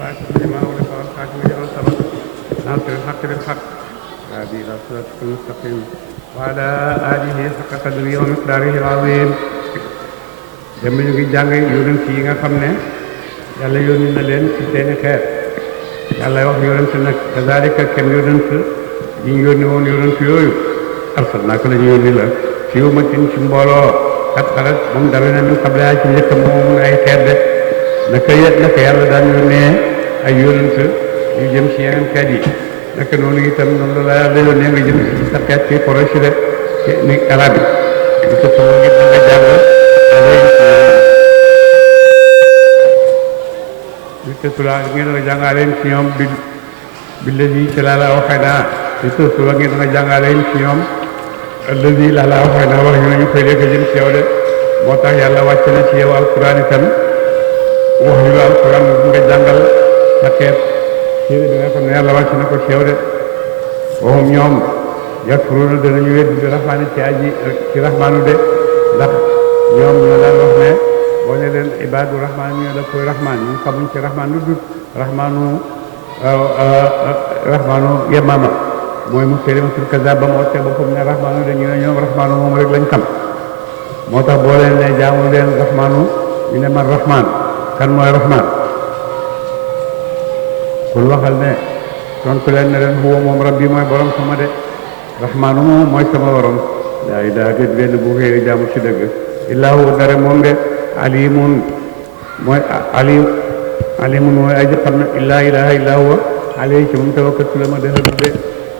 الفاتح لما أغلق والخاتم لما سبق ناصر الحق بالحق هادي إلى صراطك المستقيم وعلى آله حق قدره ومقداره العظيم dem ñu ngi jàng yonent yi nga xam ne yàlla yónni na leen ci seeni xeet yàlla wax yonent nag kazalika kenn yonent yi ñu yónni woon yonent yooyu arsalnaaka la ñu yónni la fi ummatin ci mbooloo kat xalat moom dara na min qablihaa ci njëkk moom ay xeet de naka yàlla daan yónnee ay yonent yu jëm ci yeneen xeet yi naka noonu itam noonu la yàlla yónnee nga jëm ci sa xeet ci Quraysh de ci ni arab yi di ko soo ngi da nga jàng li tësula ngeen nga jàngaleen ci ñoom bi lësi ci laa la waxee naa li tësula ngeen nga jàngaleen ci ñoom lësi laa la waxee naa wax ñu koy lekk jëm ci yow de moo tax yàlla wàcc na ci yow alquran itam wax yu alquran nga jàngal sa xeet téere bi nga xam ne yàlla wàcc na ko ci yow de waxum ñoom yakfuruuna danañu wedd bi raxmaani ci raxmaanu de ndax ñoom ñoo daan wax ne boo ne leen ibaadu rahmaan ñoo def koy rahmaan ñu xamuñ ci rahmaan lu dul rahmaanu yemama mooy Musaylimatul Kazzaab ba mu ootee boppam ne rahmaanu de ñu ne ñoom rahmaanu moom rek lañ xam moo tax boo leen ne jaamu leen rahmaanu ñu ne man rahmaan kan mooy rahmaan kul waxal ne tontu leen ne leen huwa moom rabbi mooy borom sama de rahmaanu moom mooy sama borom yaa ngi daal di benn bu xëy jaamu ci dëgg illaa huwa dara moom de alimun mooy alimun mooy aji xam ne illaa ilaha illaa huwa alayhi ci moom tawakkaltu la ma dëxalu de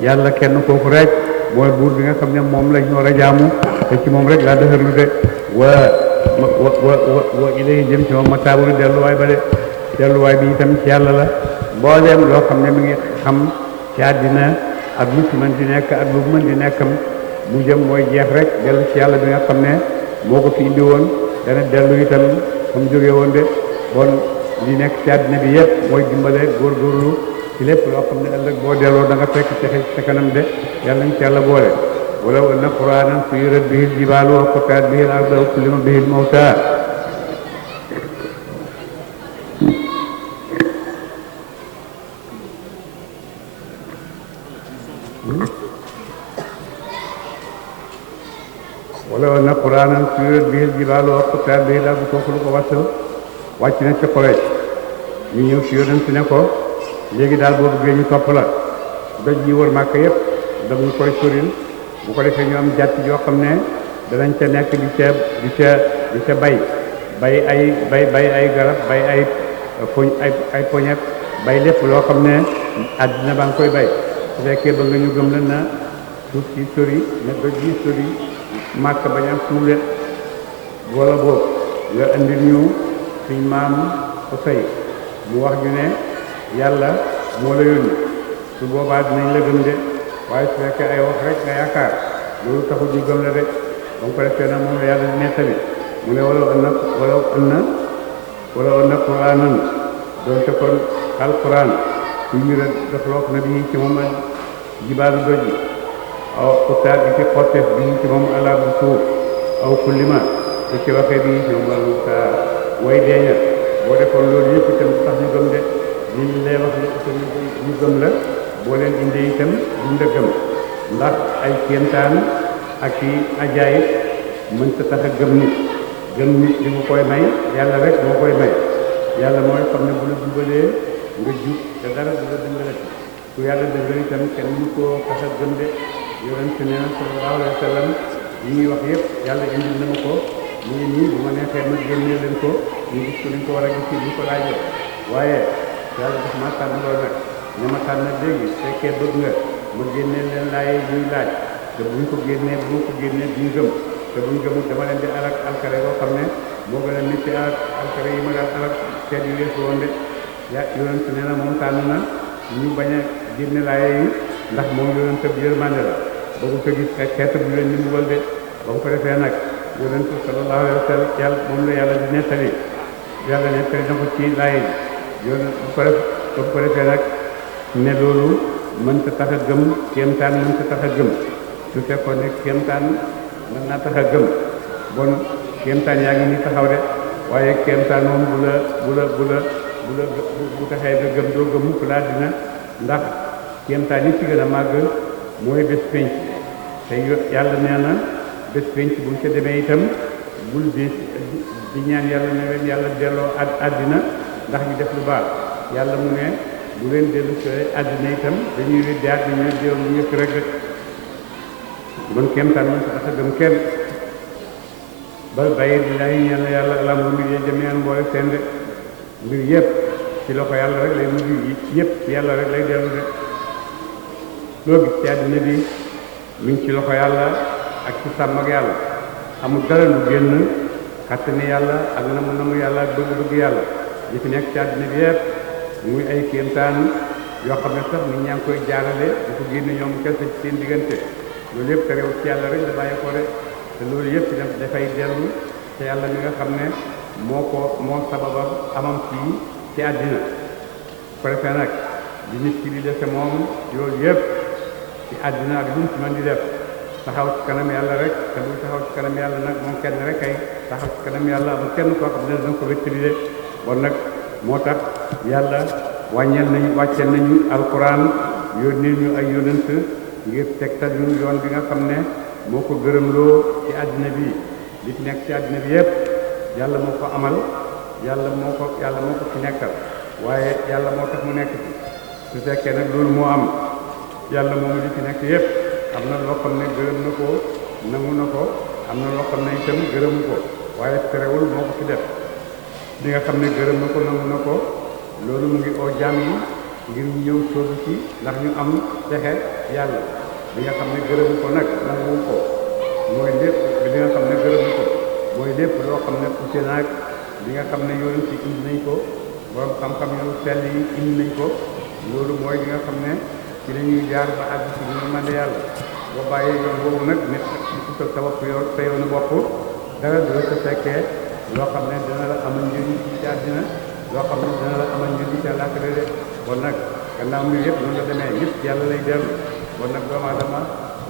yàlla kenn kooku rek mooy buur bi nga xam ne moom lañ war a jaamu te ci moom rek laa dëxalu de wa ilayhi jëm ci moom ma taabulu delluwaay ba de delluwaay bi itam ci yàlla la mbooleem loo xam ne mi ngi xam ci àddina ak lu ci mën di nekk ak lu mën di nekkam mu jëm mooy jeex rek dellu ci yàlla bi nga xam ne moo ko fi indi woon dana dellu itam fa mu jógee woon de bon li nekk ci àddina bi yëpp mooy dimbale góorgóorlu ci lépp loo xam ne ëllëg boo delloo da nga fekk texe sa kanam de yàlla nañ ci yàlla boole walaw anna qur'aanan suyyirat bihi al-jibaalu wa qutti'at bihi al-ardu wa kullima bihi al-mawtaa wala na qur'aanan suyyirat bihi al-jibaalu wa qutti'at bihi al-ardu kooku lu ko wàcc na ci Quraysh ñu ñëw si yonent ne ko léegi daal boo bëggee ñu topp la doj yi wër Màkka yëpp dañu koy soril bu ko defee ñu am jàtt yoo xam ne danañ ca nekk di ca bay ay garab bay ay poñet bay lépp loo xam ne àddina ba nga koy bay su fekkee ba nga ñu gëm la na suuf si sori na doj yi sori màkk bañ a suule wala boobu nga indil ñu suñ maam Usay mu wax ñu ne yàlla moo la yónni su boobaa dinañ la gëm de waaye su fekkee ay wax rek nga yaakaar loolu taxul ñu gëm la de ba mu ko defee nag moom la yàlla di nettali mu ne wala na quraanan doonte kon alquran suñ ñu def loof na bi ci moom ak jibaalu doj yi aw xutaat bi ci xotteef bi ci moom ala bu suuf aw kullima da ci waxee bi ci moom alu sa way deeña boo defoon loolu yëpp itam sax ñu gëm de li ñu lay wax ne itam ñu gëm la boo leen indee itam duñ la gëm ndax ay kéemtaan ak i ajaayib mën ta tax a gëm nit li mu koy may yàlla rek moo koy may yàlla mooy xam ne bu la dugalee nga jub te dara du la dimbale ku yàlla dëggal itam kenn mënu koo tax a gëm de yonent nee na sallallahu alayhi wa sallam yi ñuy wax yëpp yàlla indil na ma ko mu ngi nii bu ma neexee ma génnee leen ko ñu gis ko ni ko war a gis ci ñu ko laajee waaye yàlla daf ma tànn loolu nag ne ma tànn léegi fekkee bëgg nga ma génnee leen laajee ñuy laaj te buñ ko génnee duñ gëm te buñ gëmul dama leen di alak alkare boo xam ne moo gën a métti alkare yi ma daan alak seet yu weesu woon de yonent nee na moom tànn na ñu bañ a génne laajee yi ndax moom yonent bi yërmande la boobu ko gis xeet bu leen ni mu wal de ba mu ko defee nag yonent sallallahu alayhi wa sallam yàlla moom la yàlla di nettali na ko ci laay yonent bu ko defee nag ne loolu mënta tax a gëm kéemtaan mënta tax a gëm su fekkoon ne kéemtaan mën naa tax a gëm bon kéemtaan yaa ngi ni taxaw de waaye kéemtaan moom bu bu taxee nga gëm doo gëm mukk laa dina ndax kéemtaan yi ci gën a màgg mooy bés penc te yàlla nee na bés penc buñ ca demee itam bul di ñaan yàlla ne leen yàlla delloo àddina ndax ñu def lu baax yàlla mu ne bu leen dellu ci àddina itam dañuy weddi àddina dellu ñu yëkk rek bon kéemtaan man sa tax a gëm kenn bal bàyyi di lay ñaan yàlla alam mbir yi jëmeen mboole seen de mbir yëpp ci loxo yàlla rek lay mujj yëpp ci yàlla rek lay dellu de loo gis ci àddina bi mi ngi ci loxo yàlla ak ci sàmm ak yàlla amul dara lu génn xattani yàlla ak namu yàlla ak bëgg yàlla li fi nekk ci àddina bi yëpp muy ay kéemtaan yoo xam ne sax nit ñaa ngi koy jaarale di ko génne ñoom kese ci seen diggante loolu yëpp terewul ci yàlla rek la bàyyi ko de te loolu yëpp dafay dellu te yàlla mi nga xam ne moo sababam amam fii ci àddina ko defee nag di nit ki di dese moom yooyu yëpp ci àddina ak lu mu ci mën di def taxaw ci kanam yàlla rek te bu taxaw ci kanam yàlla nag moom kenn rek kay taxaw ci kanam yàlla amul kenn koo xam ne danga ko wéttali de bon nag moo tax yàlla wàcceel nañu alquran yónnee ñu ay yónnent ngir tegtal ñu yoon bi nga xam ne moo ko gërëmloo ci àddina bi li fi nekk ci àddina bi yëpp yàlla moo ko amal yàlla moo ko fi nekkal waaye yàlla moo tax mu nekk ci su fekkee nag loolu moo am yàlla moom li fi nekk yëpp am na loo xam ne gërëm na ko nangu na ko am na loo xam ne itam gërëmu ko waaye terewul moo ko fi def li nga xam ne gërëm na ko nangu na ko loolu mu ngi oo jaam yi ngir ñu ñëw soobu ci ndax ñu am texe yàlla li nga xam ne gërëmu ko nag nangu ko mooy lépp li nga xam ne gërëmu ko mooy lépp loo xam ne ute naag li nga xam ne yoonu ci indi nañ ko borom xam-xam yu sell yi indi nañ ko loolu mooy li nga xam ne ci la ñuy jaar ba àgg ci ñu mën yàlla boo bàyyee yoon boobu nag nit ci sa bopp yoon sa yoonu bopp dara du la sa fekkee loo xam ne dina la amal njëriñ ci àddina loo xam ne dina la amal njëriñ ci àllaaxira de kon nag gannaaw mbir yëpp noonu la demee yëpp yàlla lay dellu kon nag doomu aadama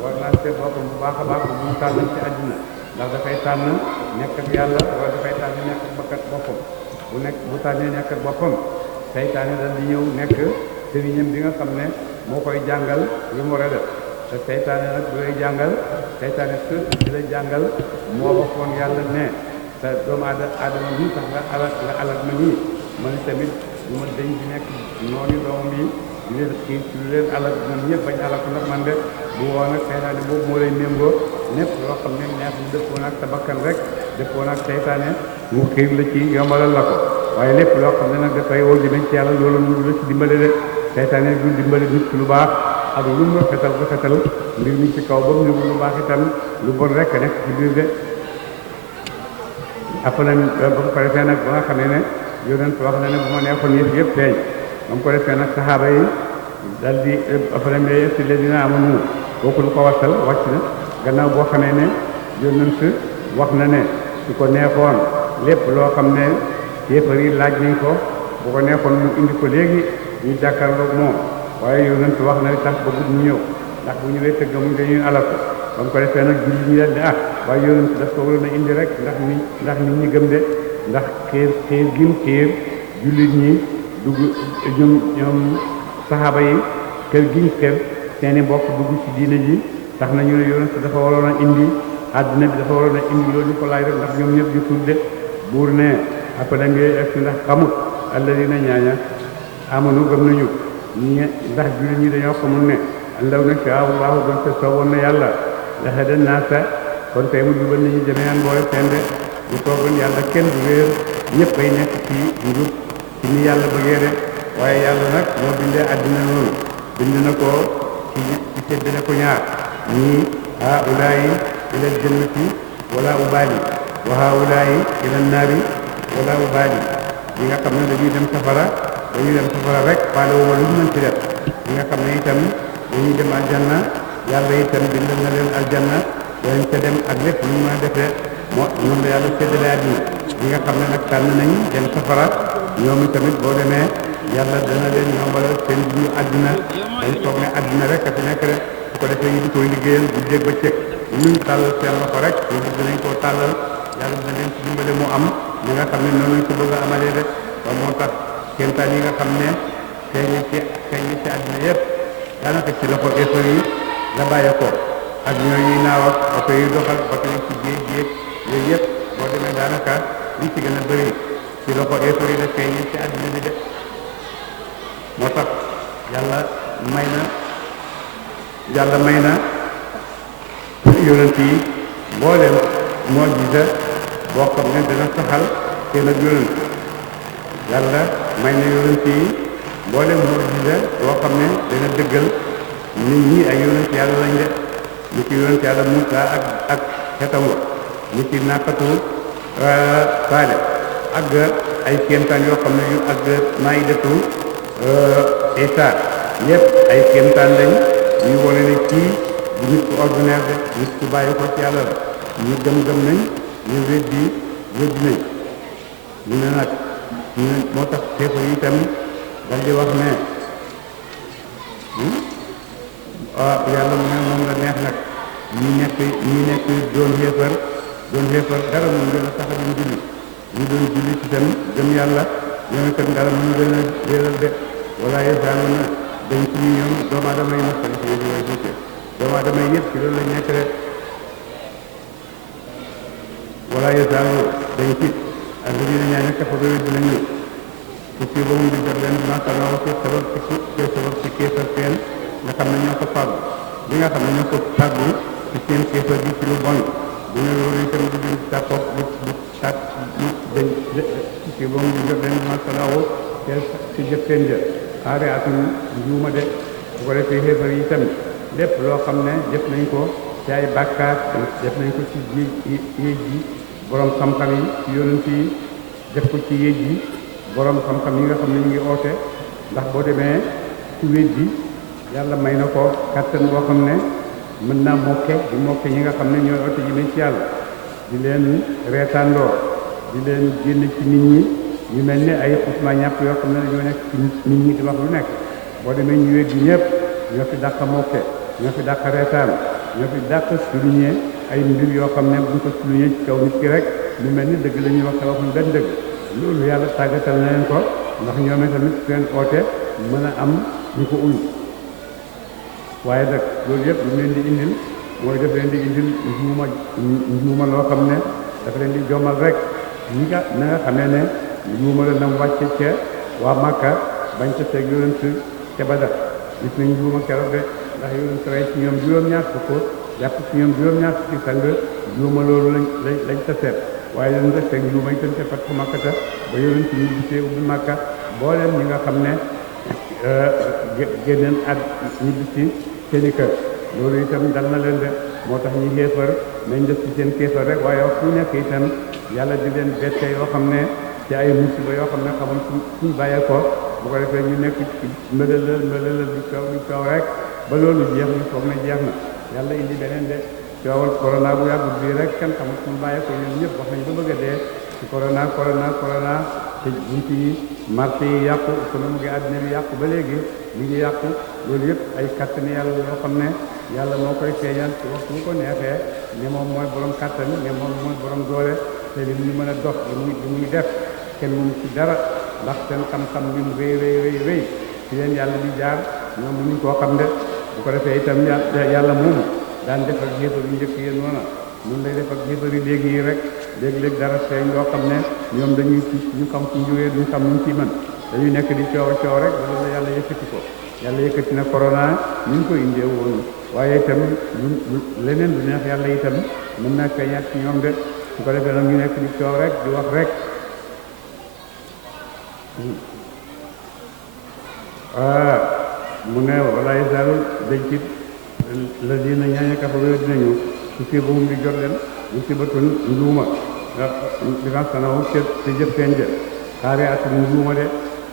war naa seet boppam bu baax a baax bu mu tànn ci àddina ndax dafay tànn nekk ak yàlla wala dafay tànn nekk ak bakkat boppam bu tànnee nekk ak boppam seytaane dal di ñëw nekk sëriñam bi nga xam ne moo koy jàngal li mu war a def te seytaane nag bu lay jàngal seytaane sës di lay jàngal moo waxoon yàlla ne te doomu aadama bi tax nga alal ma nii man tamit du ma dañ di nekk noonu doomam yi di leen kii ci leen alal ñoom ñëpp bañ alal ko ndax man de bu woo nag seytaane boobu moo lay méngoo lépp loo xam ne neex mu dëppoo nag sa bakkan rek dëppoo nag seytaane mu xiir la ci yombalal la ko waaye lépp loo xam ne nag dafay woo jëme ci yàlla loolu mu la ci dimbale de seytaane du dimbale nit ci lu baax ak lu mu rafetal mbir mi ci kaw ba mu lu baax itam lu bon rek nekk ci biir de après ba mu ko defee nag ba nga xam ne yonent wax na ne bu ma neexoon yëpp feeñ ba mu ko defee nag saxaaba yi dal di après mais si leen dina amoon kooku lu ko wasal wàcc na gannaaw boo xamee ne yonent wax na ne su ko neexoon lépp loo xam ne yéefar yi laaj nañ ko bu ko neexoon mu indi ko léegi ñu jàkkaarloog moom waaye yonent wax na li tax bëggut ñu ñëw ndax bu ñëwee tëgg muñ dañuy alal ko ba mu ko defee nag jullit ñi dal di waaye yonent daf ko waroon a indi rek ndax nit ñi gëm de ndax xiir gim xiir jullit ñi dugg ñoom saxaaba yi kër giñ kër seeni mbokk dugg ci diine ji tax nañu ne yonent dafa waroon a indi àddina bi dafa waroon a indi loolu ñu ko laaj rek ndax ñoom ñëpp ñu tudde buur ne après ngay ak si ndax xamut alladina ñaaña amanu gëm nañu ñi ndax jullit ñi dañoo xamul ne law na sha Allahu doon te soowoon na yàlla la hadan naasa kon tey mu jubal nañu jëmeen boole seen de bu toogoon yàlla kenn du réer ñëpp ay nekk ci njub ci ni yàlla bëggee de waaye yàlla nag moo bindee àddina noonu bind na ko ci séddale ko ñaar ñii haulaayi ilal jannati wala ubaali wa haulaayi ilal naari wala ubaali ñi nga xam ne dañuy dem safara rek faale wu ma lu mën ci def ñi nga xam ne itam dañuy dem aljanna yàlla itam bindal na leen aljanna dañ ca dem ak lépp lu mën a defee moo noonu la yàlla séddale àddina ñi nga xam ne nag tànn nañ dem safara ñoom tamit boo demee yàlla dana leen yombalal seen dund àddina dañ foog ne àddina rek a fi nekk rek su ko defee ñu di koy liggéeyal bu dégg ba cëg luñ tàllal seen loxo rek loolu dinañ koo tàllal yàlla dina leen ci dimbale mu am ñi nga xam ne noonu lañ ko bëgg a amalee de ba moo tax kéemtaan yi nga xam ne feeñ ci àddina yëpp daanaka ci loxo effort yi la bàyyi ko ak ñooñuy naaw ak oto yi doxal oto yi ci géej géej yooyu yëpp boo demee daanaka li ci gën a bëri ci loxo effort yi la feeñ ci àddina bi de moo tax yàlla may na yonent yi mbooleem moo gisa boo xam ne dana saxal seen ak yonent yàlla may na yonent yi mbooleem moo gisa boo xam ne dana dëggal nit ñi ay yonent yàlla lañ de ni ci yonent yàlla Muusa ak xetam wa ni ci nàkkatu faale ak ay kéemtaan yoo xam ne yu ak maayidatu Isa yëpp ay kéemtaan lañ ñu wone ne kii du nit ku ordinaire de nit ku bàyyi ko ci yàlla la ñu gëm nañ ñu weddi nañ ñu ne nag moo tax xeefar yi itam dal di wax ne yàlla mu ne moom la neex nag ñi nekk doon xeefar dara moom gën a tax a doon julli ñu doon julli ci itam gëm yàlla ñoom itam dara mu gën a réeral de wala yezaaluuna dañ ci ñoom doomu aadama yi muxtalifiina di way duute doomu aadama yi yëpp ci loolu lañ nekk de wala yezaaluuna dañ ci alladiina ñaaña kafaru dinañu ci ba mu di jot leen masanaaw ci sabab ci kéefar seen nga xam ne ñoo ko fàggu li nga xam ne ñoo ko fàggu ci seen kéefar bi ci lu bon dina loolu itam di di sàkkoog di sàkk dañ ci ba mu di jot leen masanaaw ci jëf seen jëf xaare atum njuuma de bu ko defee xéefar yi itam lépp loo xam ne def nañ ko ci ay bàkkaar def nañ ko ci géej gi borom xam-xam yi ci yonent yi def ko ci géej gi borom xam-xam yi nga xam ne ñu ngi oote ndax boo demee ci wéej gi yàlla may na ko kattan boo xam ne mën naa mokke ñi nga xam ne ñooy oote ji ne ci yàlla di leen reetaandoo di leen génn ci nit ñi ñu mel ni ay xusma ñàpp yoo xam ne dañoo nekk ci nit ñi di wax lu nekk boo demee ñu wéet gi ñëpp ñoo fi dàq mokke ñoo fi dàq reetaan ñoo fi dàq souligner ay mbir yoo xam ne buñ ko souligner ci kaw nit ki rek lu mel ni dëgg la ñuy wax te waxuñ benn dëgg loolu yàlla tàggatal na leen ko ndax ñoom tamit seen oote mën a am ñu ko uyu waaye nag loolu yëpp lu leen di indil mooy daf leen di indil njuuma loo xam ne dafa leen di jommal rek ñi nga na nga xamee ne njuuma la nam wàcce ca waa Makka bañ ca teg yonent ca Badar gis nañ njuuma keroog de ndax yonent rey ci ñoom juróom-ñaar fukk jàpp ci ñoom juróom-ñaar fukki sang njuuma loolu lañ ta seet waaye leen nga teg njuuma itam ca fat Makkata ba yonent ñu gisee ubbi Makka booleem ñi nga xam ne génneen ak ñibbi ci seeni kër loolu itam dal na leen de moo tax ñi xéefar nañ def ci seen kéefar rek waaye wax fu nekk itam yàlla di leen bette yoo xam ne ci ay musiba yoo xam ne xamul fuñ bàyyee ko bu ko defee ñu nekk ci mbëlëlal di coow rek ba loolu jeex ñu foog ne jeex na yàlla indi beneen de coowal corona bu yàggut bii rek kenn xamul fuñ bàyyee ko ñoom ñëpp wax nañ ba bëgg a dee ci corona te bunti yi marché yi yàqu économie gi àddina bi yàqu ba léegi li ñu yàqu loolu yëpp ay kattani yàlla yoo xam ne yàlla moo koy feeñal ci waxtu bu ko neexee ne moom mooy borom kattan ne moom mooy borom doole te li mu mën a dox li muy def kenn mënu ci dara ndax seen xam-xam bi mu rëy ci leen yàlla di jaar ñoom mënuñ koo xam de bu ko defee itam yàlla moomu daan def ak yéefar yu njëkk yéen noona ñun lay def ak yéefar yi léegi yi rek léegi-léeg dara feeñ loo xam ne ñoom dañuy ñu xam fu ñu jógee duñ xam nuñ ci mën dañuy nekk di coow rek ba loolu yàlla yëkkati ko yàlla yëkkati na corona ñu ngi ko indee woon waaye itam leneen lu neex yàlla itam mën naa feeñaat ci ñoom de su ko defee nag ñu nekk di coow rek di wax rek mu ne walaay daal dañ ci la dina ñaaña kafaru dinañu su fi bu mu di jot leen ñu si batun njuuma digan sanawu te jëf seen jëf xaare atum njuuma de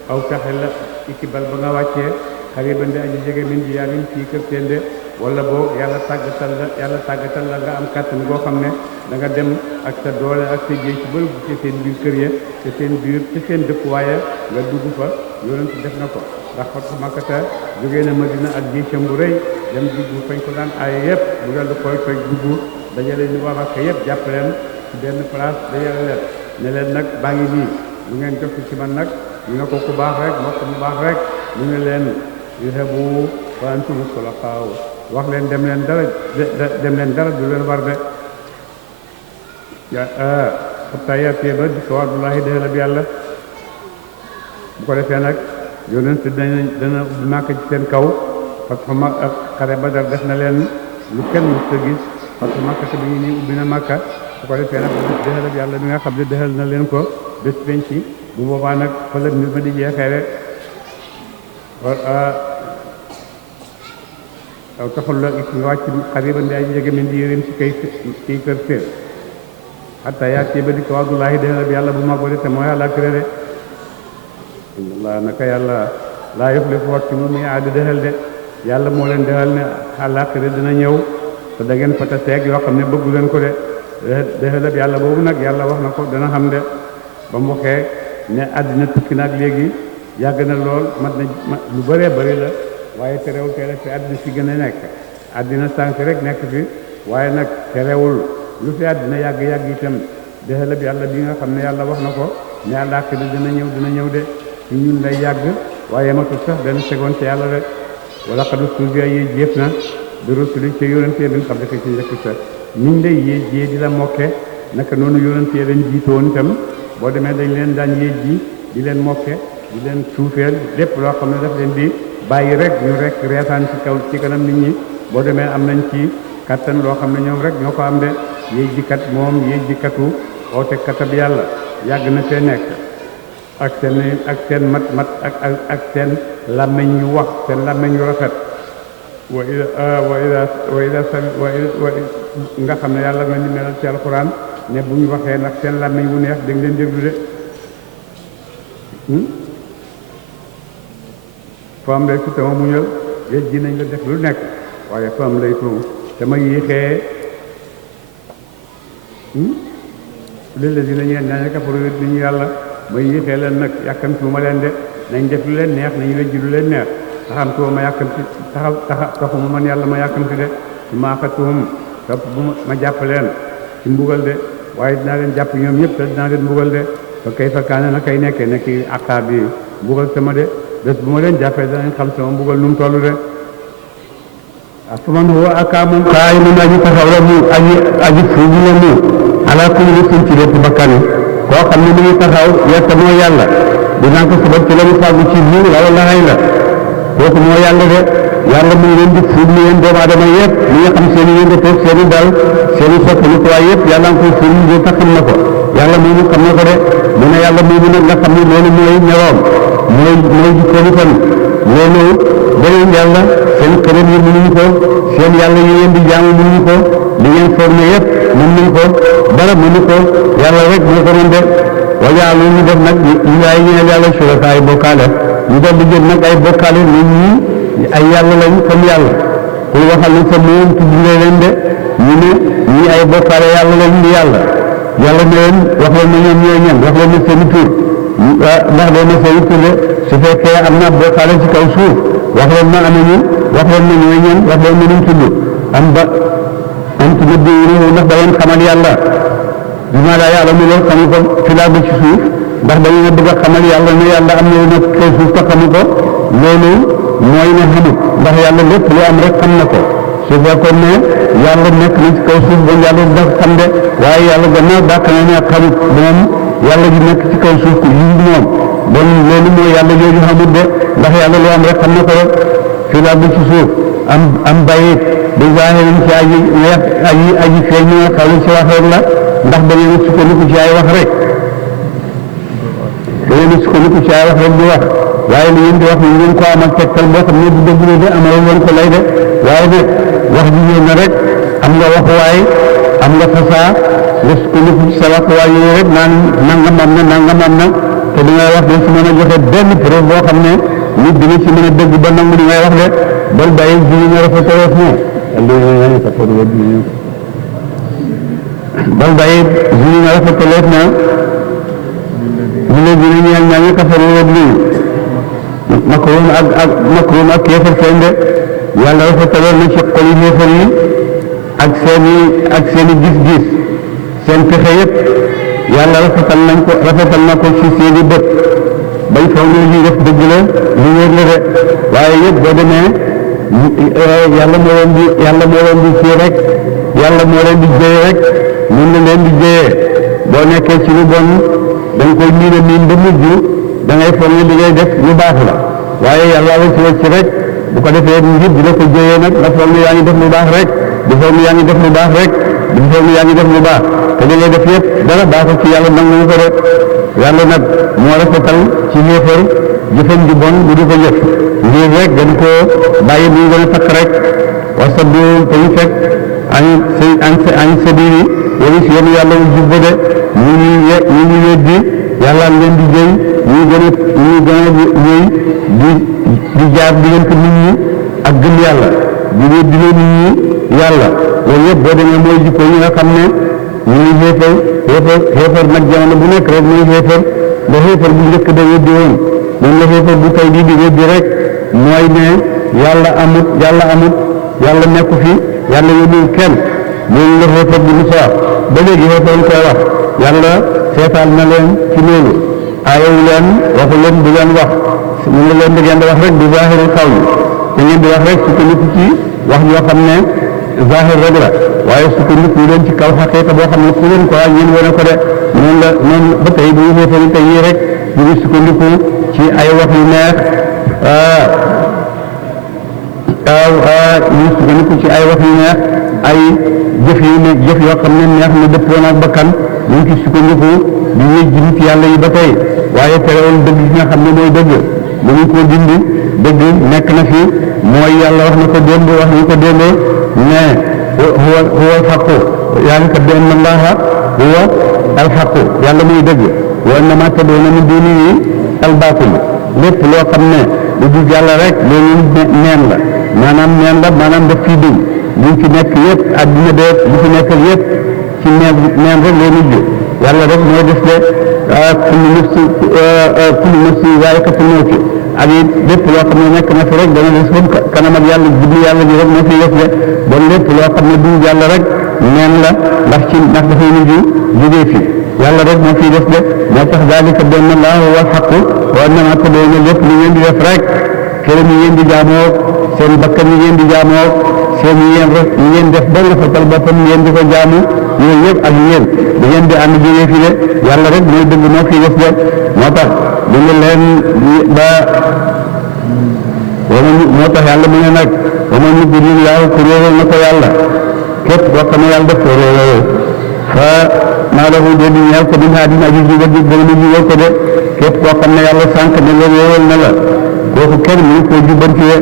aw taxe la ikibal ba nga wàccee xariban di aji jege min di yaarin fii kër seen de wala boog yàlla tàggatal la nga am kàttan goo xam ne da nga dem ak sa doole ak sa jéeg ci bëri ci seen biir kër ya te seen biir ci seen dëkkuwaaye nga dugg fa yonent def na ko ndax fa Makkata jógee na Madina ak jéecam bu rëy dem dugg fañ ko daan aaye yëpp bu dal di koy dugg dajale ni waa Makka yëpp jàpp leen ci benn place dajale leen ne leen nag baa ngi nii lu ngeen jox ci man nag ñu ne ko ku baax rek mbokk mu baax rek ñu ne leen idhabu fa antum xulafaa wax leen dem leen dara du leen war de xataa yaatee ba di ko wa'dullaahi dëggal bi yàlla bu ko defee nag yonent dana ubbi Màkka ci seen kaw parce que ak xare Badar def na leen lu kenn mës a gis parce que Màkka te bi ñu nii ubbi na Màkka bu ko defee nag dëggal bi yàlla bi nga xam ne dëggal na leen ko bés penc bu boobaa nag fa la mbir ma di jeexee rek aw taxul la nga wàcc xariban di ay jege min di yérim si kay kër séer xataa yaatee ba di ko wa'dullaahi dëggal bi yàlla bu mag ba de te mooy àllaaxira de Allah naka yàlla laa yuxlifu wa'dahu mu muy aada dëxal de yàlla moo leen dëxal ne àllaaxira dina ñëw te da ngeen fa taseeg yoo xam ne bëggu leen ko de dëxalab yàlla boobu nag yàlla wax na ko dana xam de ba mu waxee ne àddina tukki nag léegi yàgg na lool mat na lu bëree bëri la waaye terewul teel fi àddina si gën a nekk àddina sànq rek nekk fi waaye nag terewul lu fi àddina yàgg itam dëxalab yàlla bi nga xam ne yàlla wax na ko ne àllaaxira dina ñëw de ci ñun lay yàgg waaye matul sax benn seconde ci yàlla rek wala xadu suufiya yi jéef na bi rusuli ci yonentee bi nga xam ne ci njëkk sa niñ lay yéejee di la mokke naka noonu yonentee lañ jiitoon itam boo demee dañ leen daan yéej ji di leen mokke di leen suufeel lépp loo xam ne daf leen di bàyyi rek ñu rek reetaan ci kaw ci kanam nit ñi boo demee am nañ ci kattan loo xam ne ñoom rek ñoo ko am de yéej ji kat moom yéej ji katu oote katab yàlla yàgg na fee nekk ak seen mat ak seen làmmeñ yu wax seen làmmeñ yu rafet wa nga xam ne yàlla nga ni melal ci alxuraan ne bu ñu waxee nag seen làmmeñ wu neex dañ leen déglu de faam lay tu tama muñal géej gi nañ la def lu nekk waaye faam lay tu dama yéexee léeg-léeg dina ñeen ñaaña kafaru wét ni ñu yàlla ma yéexee leen nag yàkkamtuuma leen de nañ def lu leen neex nañ wejji lu leen neex taxamtuuma ma yàkkamti taxuma man yàlla ma yàkkamti de su ma axatuhum topp bu ma jàpp leen ci mbugal de waaye dinaa leen jàpp ñoom ñëpp te dinaa leen mbugal de fa kay fa kaane na kay nekkee nekk aqaab bi mbugal sama de bés bu ma leen jàppee danañ xam sama mbugal nu mu toll de afaman huwa aqaamun qaa'imun aji taxaw la mu aji fuubu la mu ala kulli nafsin ci lépp bakkan koo xam ne mu ngi taxaw yetta mooy yàlla dinaa ko sabab ci la mu fàggu ci biir wala xay la kooku mooy yàlla de yàlla mu ngi leen di fuub ni yéen doomu aadama yëpp li nga xam seen i yëngatoog seen i dal seen i soppali ko waaye yëpp yàlla nga koy fuub ni te xam na ko yàlla moomu xam na ko de mu ne yàlla moomu nag nga xam ne loolu mooy ñëwoom mooy jikkoom itam loolu beneen yàlla seen këram yi mënuñu ko seen yàlla yi ngeen di jaamu mënuñu ko li ngeen formé yëpp mën nañ ko dara mënu ko yàlla rek moo ko mën de wajaalu ñu def nag ñu ay ñeel yàlla suraka ay bokkaale ñu def di jël nag ay bokkaale nit ñi ay yàlla lañ comme yàlla pour waxal ne sa moom tuddlee leen de ñu ne ñii ay bokkaale yàlla lañ di yàlla ne leen wax leen na ñoom ñooy ñan wax leen na seen i tur ndax leen na seen i tur de su fekkee am na bokkaale ci kaw suuf wax leen na anañu wax leen na ñooy ñan wax leen na nuñ tudd am tudd diwénu ndax da leen xamal yàlla bi ma laa yàlla mu loolu xamu ko fi laa ba ci suuf ndax dañu ne bëgg a xamal yàlla ne yàlla am na nag kaw suuf te xamu ko loolu mooy ne xamut ndax yàlla lépp lu am rek xam na ko su fekkoon ne yàlla nekk na ci kaw suuf ba yàlla dafa xam de waaye yàlla gannaaw dàq na ne xamut moom yàlla ji nekk ci kaw suuf ko yi moom bon loolu mooy yàlla jooju xamut de ndax yàlla lu am rek xam na ko rek fi laa ba ci suuf am bayit di zahirin ci aji feeñ ñi nga xam ne ci wax rek la ndax da ngeen sukkandiku ci ay wax rek di wax waaye li ngeen di wax ñu ngeen ko amal tegtal boo xam ne du dëgg la de amal woon ko lay de waaye nag wax ji ñëw na rek am nga waxuwaay am nga fasaa nga sukkandiku ci sa waxuwaay yooyu rek naan nangam am na te di ngay wax de si mën a joxe benn preuve boo xam ne nit dina ci mën a dëgg ba nangu di ngay wax de bal bàyyi ji ñu rafetewef ne bal bàyyi ji ñu rafetewef na ñu ne dina ñeel ñaañu kafaru wet lii makruum ak kéefar feeñ de yàlla rafetaloon na ci xol yi kéefar yi ak seeni gis-gis seen pexe yëpp yàlla rafetal na ko ci seeni bët bañ foog ne lii def dëgg la lu wér la de waaye yëpp boo demee yàlla moo leen di kii rek yàlla moo leen di jëye rek mun na leen di jëyee boo nekkee ci lu bon da nga koy miin ba mujj da ngay foog ne li ngay def lu baax la waaye yàlla la ci wàcc rek bu ko defee ngir dina ko jëyee nag nga foog ne yaa ngi def lu baax rek di foog ne yaa ngi def lu baax rek di foog ne yaa ngi def lu baax te li ngay def yëpp dara baaxul ci yàlla nangu ko rek yàlla nag moo rafetal ci xéefar jëfam ju bon bu di ko jëf ngir rek gën koo bàyyi muy gën a takk rek wasaddu te ñu fekk añ sabili wala si yoonu yàlla wu jubba de ñu ngi weddi yàlla leen di jëy ñu gën a wéy di jaar diggante nit ñi ak gëm yàlla di weddi loo nit ñi yàlla loolu yëpp boo demee mooy jikko yi nga xam ne ñuy xéefar nag jamono bu nekk rek muy xéefar ba xéefar bu njëkk da weddi woon moom la xéefar bu tey di weddi rek mooy ne yàlla amut yàlla nekku fi yàlla yónnul kenn loolu la xéefar bu mu soor ba léegi xéefar koy wax yàlla seetaan na leen ci loolu aayawu leen waxu leen bu leen wax mu ngi leen di ngeen di wax rek di zaahirul xawli da ngeen di wax rek sukkandiku ci wax yoo xam ne zaahir rek la waaye sukkandiku leen ci kaw xaqiiqa boo xam ne ku leen ko waaj ngeen wane ko de noonu ba tey bu ñu xéefari tey yii rek ñu ngi sukkandiku ci ay wax yu neex ñu sukkandiku ci ay wax yu neex ay jëf yoo xam ne neex na dëppoon ak bakkan ñu ngi ci sukkandiku di wéj ji nit yàlla yi ba tey waaye terewul dëgg gi nga xam ne mooy dëgg bu ñu ko dindi dëgg nekk na fi mooy yàlla wax na ko démb wax nañu ko démb ne huwa alxaqu yàlla kat bi anna allaha huwa alxaqu yàlla muy dëgg wa annama tad'una min dunihi albaatil lépp loo xam ne lu dul yàlla rek loolu neen la maanaam daf fii dëgg li fi nekk yëpp adduna beeg li fi nekkal yëpp ci neen rek lay mujj yàlla rek mooy def de kullu nafsin zaa'iqatul mawt ak it lépp loo xam ne nekk na fi rek dana des foofu kanam ak yàlla jublu yàlla ji rek moo fi def de bon lépp loo xam ne du yàlla rek neen la ndax dafay mujj jógee fi yàlla rek moo fiy def de moo tax daalika bi anna llaaha huwa al-haqqu wa annamaa tad'uuna lépp li ngeen di def rek këram yi ngeen di jaamoo seen bakkan yi ngeen di jaamoo seen yéen rek ñu ngeen def ba nga fatal boppam ngeen di ko jaamu yooyu yëpp ak yéen da ngeen di ànd jógee fi de yàlla rek mooy dëgg moo fiy def de moo tax dina leen ba moo tax yàlla mu ne nag wa man yudlilillaahu ku réeral na ko yàlla képp koo xam ne yàlla def ko réeral fa maa lahu déedéet ñeel ko min haadin aji jubal ji dana mu jubal ko de képp koo xam ne yàlla sànq ne la réeral na la kooku kenn mënu koo jubbanti de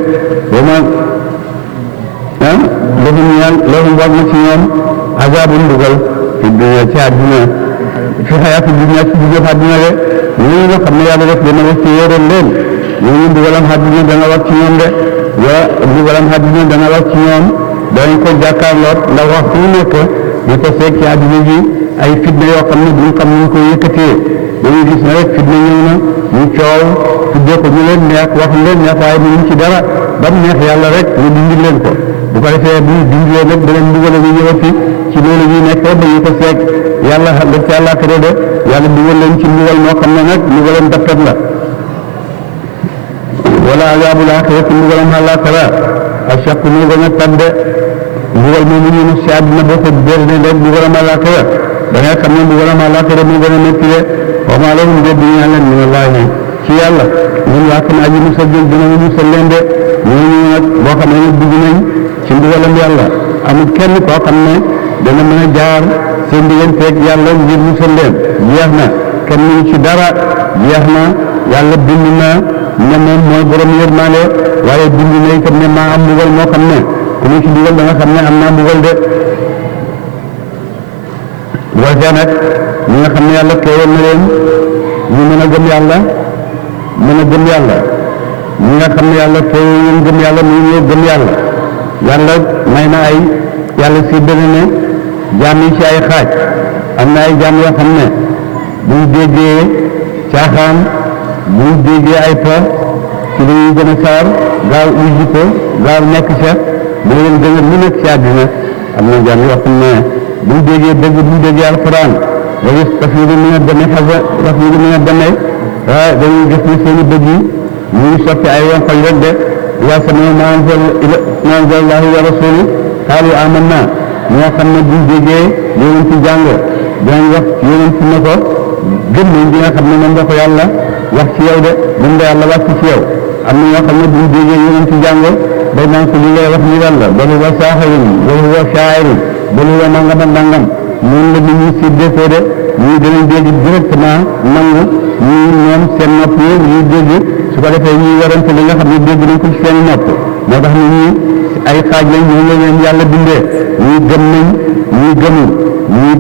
lahum war na ci ñoom azaabu mbugal fi dunya ci àdduna fi xayaati dunya ci dugub àdduna de ñooñu nga xam ne yàlla def dana wax ci yéeral leen ñooñu mbugalam àdduna dana wax ci ñoom de mbugalam àdduna dana wax ci ñoom danañ ko jàkkaarloot ndax wax fu nekk di ko seeg ci àdduna ji ay fitna yoo xam ne duñ xam ñu koy yëkkatee dañuy gis ne rek fitna ñëw na ñu coow tuddee ko ñu leen neex wax leen neex waaye mënuñ ci dara ba mu neex yàlla rek ñu dindi leen ko bu ko defee bu ñu dindi leen rek beneen mbugal ñu ñëwati ci loolu ñuy nekk ba ñu ko seeg yàlla def ci àllaaxira de yàlla dugal leen ci mbugal moo xam ne nag mbugalam dappet la wala azaabul aaxirati mbugalam àllaaxira ashaq moo gën a tànde mbugal moomu ñu ne si àddina boo ko déerne leen mbugalam àllaaxira da ngay xam ne mbugalam àllaaxira moo gën a métti de wa maa lahum de du ñaan leen minallaahi ci yàlla ñun waa kan aji musal jël dina mu musal leen de ñooñu nag boo xam ne dugg nañ ci mbugalam yàlla amul kenn koo xam ne dana mën a jaar seen digganteeg yàlla ngir musal leen jeex na kenn mënu ci dara jeex na yàlla bind na ne moom mooy borom yërmaande waaye bind na itam ne maa am mbugal moo xam ne ku mu ci dugal da nga xam ne am naa mbugal de wala nag ñi nga xam ne yàlla teewal na leen ñu mën a gëm yàlla ñi nga xam ne yàlla teewal leen gëm yàlla mu ñëw gëm yàlla yàlla may na ay yàlla séddale ne jaam yi ci ay xaaj am na ay jaam yoo xam ne buñ déggee caaxaan buñ déggee ay po ci dañuy gën a sawar gaaw ujji ko gaaw nekk ca moo leen gën a lu nekk ci àddina am na jaam yoo xam ne buñ déggee dëgg buñ déggee alquran wa yastafiidu mina dami dañuy gis ni seen i bët yi ñu ngi sotti ay ronkoñ rek de yaa sami'u maa anzala Allaahu wa rasuuluhu qaalu aamannaa ñoo xam ne buñ déggee yonent ci jàng dinañ wax yonent ne ko gëm nañ bi nga xam ne moom la ko yàlla wax ci yow de moom la yàlla wàcc ci yow am na ñoo xam ne buñ déggee yonent ci jàng day naan ko li ngay wax ni lan la bal huwa saaxirun bal huwa shaa'irun bal huwa nangam ak nangam noonu la nit ñi séddee ko de ñii danañ dégg directement nangu ñii ñoom seen nopp yi ñuy dégg su ko defee ñuy warante li nga xam ne dégg nañ ko ci seen nopp moo tax nit ñi ay xaaj lañ ñu ngi leen yàlla bindee ñii gëm nañ ñii gëmul ñii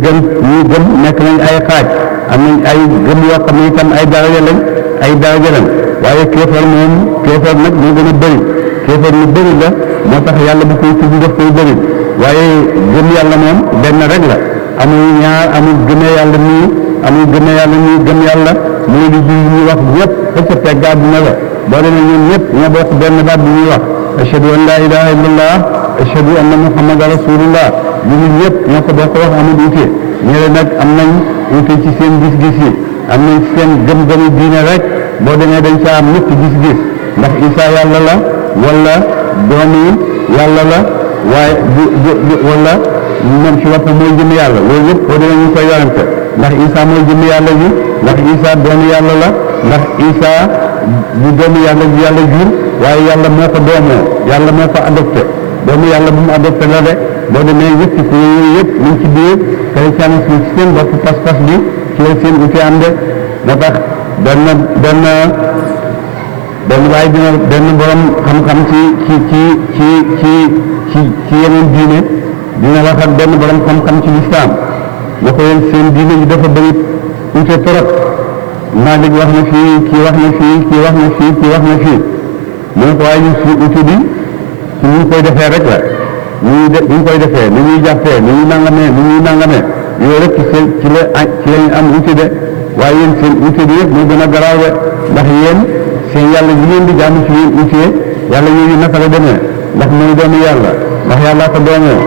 gëm nekk nañ ay xaaj am nañ ay gëm yoo xam ne itam ay daraja lañ waaye kéefar moom kéefar nag moo gën a bëri kéefar lu bëri la moo tax yàlla bu koy tudd daf koy bëri waaye gëm yàlla moom benn rek la amul ñaar amul gëmee yàlla nii amul gëmee yàlla nii gëm yàlla mooy li ji ñuy wax ñëpp ba ca pegg àdduna la boo demee ñun ñëpp ñoo bokk benn baat bi ñuy wax ashhadu an laa ilaha illallah ashhadu anna muhammadan rasulullah ñun ñëpp ñoo ko bokk wax amul uute ñële nag am nañ uute ci seen gis-gis yi am nañ seen gëm-gëmu diine rek boo demee dañ ca am ñëpp gis-gis ndax Isa yàlla la wala doomi yàlla la waaye wala moom ci boppam mooy jëmm yàlla loolu yëpp boo demee ñu koy warante ndax Isa mooy jëmm yàlla ji ndax Isa doomi yàlla la ndax Isa bu doomi yàlla ji yàlla jur waaye yàlla moo ko doomoo yàlla moo ko adopté doomu yàlla bu mu adopté la de boo demee yëpp ci yooyu yëpp liñ ci biir chrétien ci seen bopp pas-pas bi ci la seen uti am de moo tax benn waaye dina benn borom xam-xam ci yeneen diine dina wax ak benn borom xam-xam ci lislaam na ko yéen seen diine yi dafa bëri ute trop Maalik wax na fii kii wax na fii kii wax na fii kii wax na fii mu ne ko waaye ñu si ute bi ci ñu koy defee rek la ñu koy defee ni ñuy jàppee ni ñuy nangamee yooyu rek ci lañ am ute de waaye yéen seen ute bi yëpp moo gën a garaaw de ndax yéen seen yàlla yi ngeen di jaamu ci yéen ute yàlla yooyu naka la demee ndax mooy doomu yàlla ndax yàllaa ko doomoo